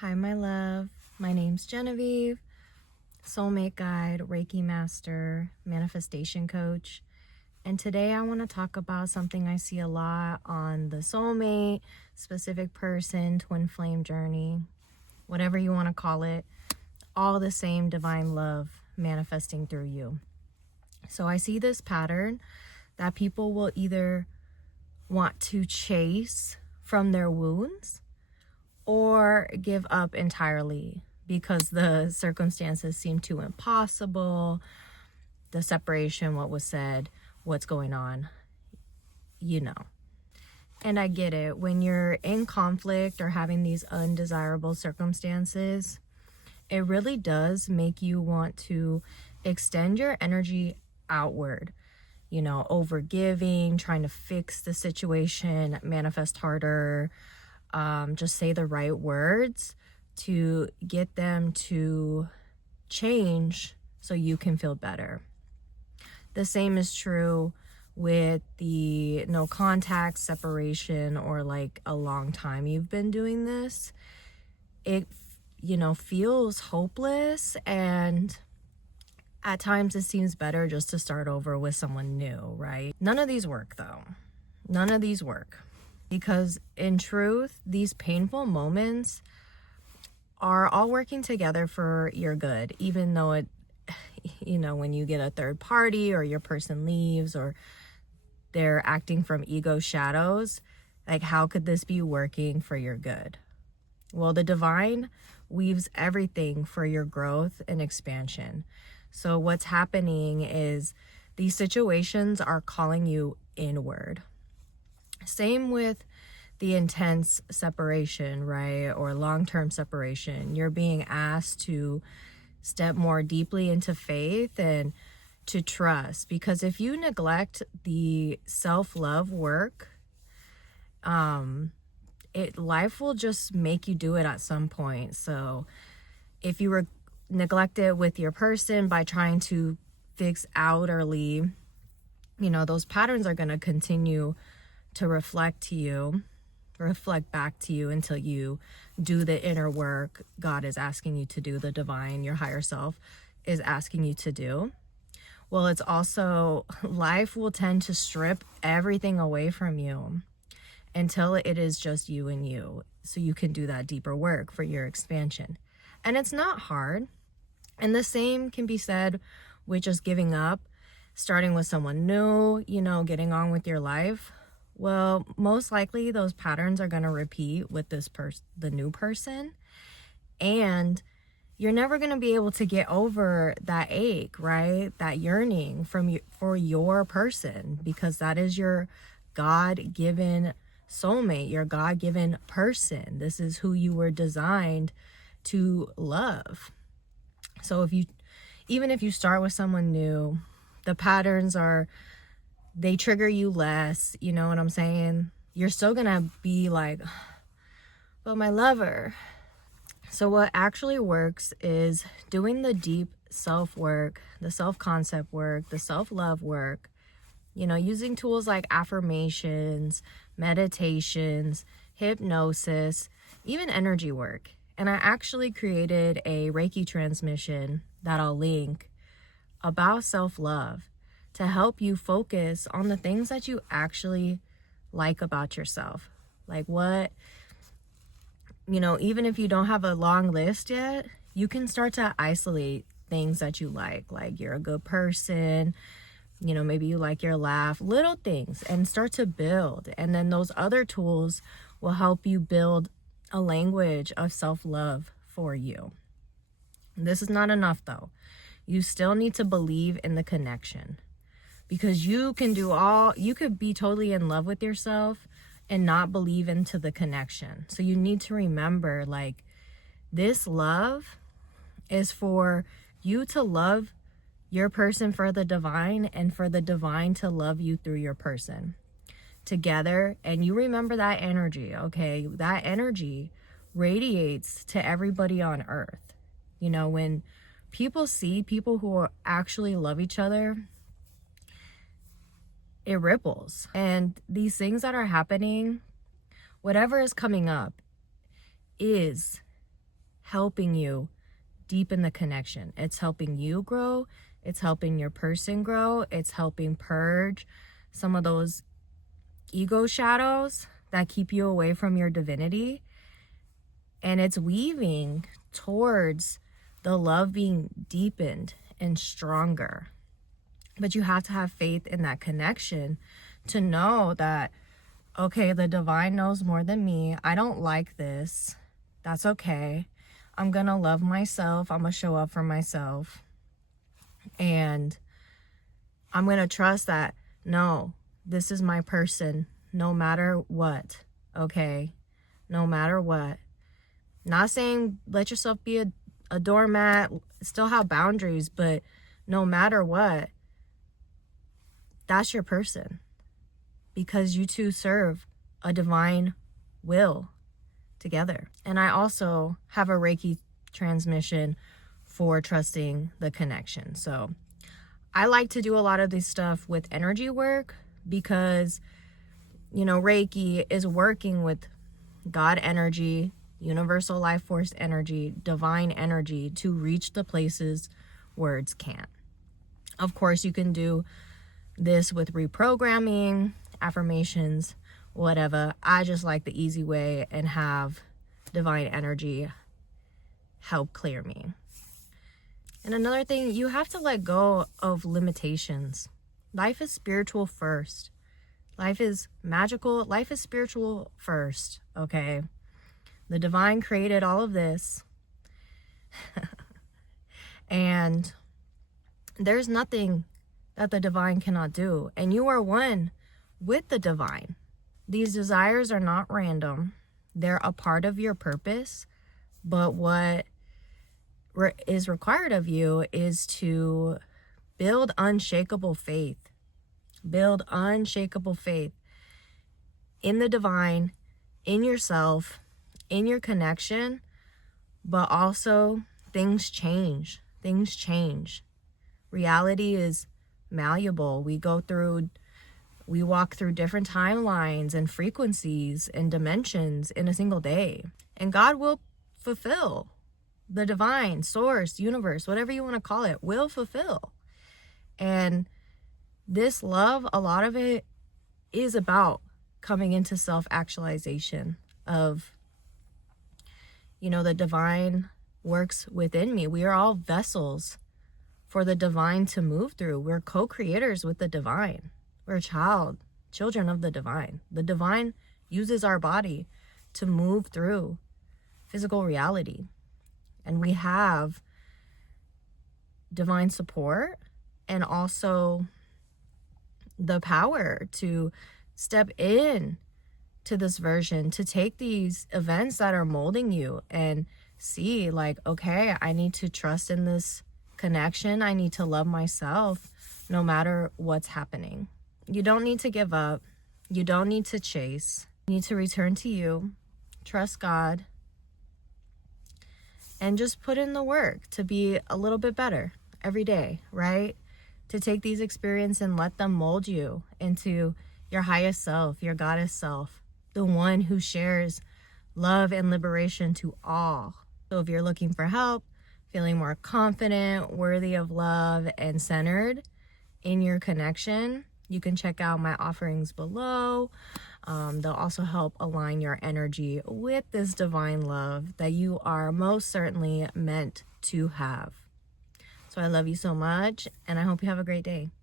Hi, my love. My name's Genevieve, Soulmate Guide, Reiki Master, Manifestation Coach. And today I want to talk about something I see a lot on the soulmate, specific person, twin flame journey, whatever you want to call it, all the same divine love manifesting through you. So I see this pattern that people will either want to chase from their wounds or give up entirely because the circumstances seem too impossible, the separation, what was said, what's going on, And I get it. When you're in conflict or having these undesirable circumstances, it really does make you want to extend your energy outward, over giving, trying to fix the situation, manifest harder, just say the right words to get them to change so you can feel better. The same is true with the no contact separation or like a long time you've been doing this. It, feels hopeless, and at times it seems better just to start over with someone new, right? None of these work though. None of these work. Because in truth, these painful moments are all working together for your good, even though it, when you get a third party or your person leaves or they're acting from ego shadows, like how could this be working for your good? Well, the divine weaves everything for your growth and expansion. So what's happening is these situations are calling you inward. Same with the intense separation, right? Or long-term separation. You're being asked to step more deeply into faith and to trust. Because if you neglect the self-love work, life will just make you do it at some point. So if you neglect it with your person by trying to fix outwardly, those patterns are going to continue to reflect back to you until you do the inner work God is asking you to do, the divine, your higher self is asking you to do. Well, it's also, life will tend to strip everything away from you until it is just you and you, so you can do that deeper work for your expansion. And it's not hard. And the same can be said with just giving up, starting with someone new, getting on with your life. Well, most likely those patterns are going to repeat with the new person, and you're never going to be able to get over that ache, right? That yearning for your person, because that is your God-given soulmate, your God-given person. This is who you were designed to love. So even if you start with someone new, the patterns they trigger you less, you know what I'm saying? You're still gonna be like, but my lover. So what actually works is doing the deep self-work, the self-concept work, the self-love work, using tools like affirmations, meditations, hypnosis, even energy work. And I actually created a Reiki transmission that I'll link about self-love to help you focus on the things that you actually like about yourself. Like what, even if you don't have a long list yet, you can start to isolate things that you like you're a good person, maybe you like your laugh, little things, and start to build. And then those other tools will help you build a language of self-love for you. This is not enough though. You still need to believe in the connection, because you could be totally in love with yourself and not believe into the connection. So you need to remember, this love is for you to love your person for the divine, and for the divine to love you through your person together. And you remember that energy, okay? That energy radiates to everybody on earth. When people see people who actually love each other, it ripples. And these things that are happening, whatever is coming up, is helping you deepen the connection. It's helping you grow. It's helping your person grow. It's helping purge some of those ego shadows that keep you away from your divinity. And it's weaving towards the love being deepened and stronger. But you have to have faith in that connection to know that, okay, the divine knows more than me. I don't like this. That's okay. I'm going to love myself. I'm going to show up for myself. And I'm going to trust that, no, this is my person, no matter what. Okay? No matter what. Not saying let yourself be a doormat, still have boundaries, but no matter what, that's your person. Because you two serve a divine will together. And I also have a Reiki transmission for trusting the connection. So I like to do a lot of this stuff with energy work because, you know, Reiki is working with God energy, universal life force energy, divine energy to reach the places words can't. Of course, you can do this with reprogramming, affirmations, whatever. I just like the easy way and have divine energy help clear me. And another thing, you have to let go of limitations. Life is spiritual first. Life is magical. Life is spiritual first, okay? The divine created all of this. And there's nothing that the divine cannot do. And you are one with the divine. These desires are not random. They're a part of your purpose. But what is required of you is to build unshakable faith. Build unshakable faith in the divine, in yourself, in your connection, but also things change. Things change. Reality is malleable. We walk through different timelines and frequencies and dimensions in a single day. And God will fulfill. The divine, source, universe, whatever you want to call it, will fulfill. And this love, a lot of it is about coming into self-actualization of, you know, the divine works within me. We are all vessels for the divine to move through. We're co-creators with the divine. We're children of the divine. The divine uses our body to move through physical reality. And we have divine support and also the power to step in to this version, to take these events that are molding you and see like, okay, I need to trust in this connection. I need to love myself no matter what's happening. You don't need to give up. You don't need to chase. You need to return to you, trust God, and just put in the work to be a little bit better every day, right? To take these experiences and let them mold you into your highest self, your goddess self, the one who shares love and liberation to all. So if you're looking for help, feeling more confident, worthy of love, and centered in your connection, you can check out my offerings below. They'll also help align your energy with this divine love that you are most certainly meant to have. So I love you so much, and I hope you have a great day.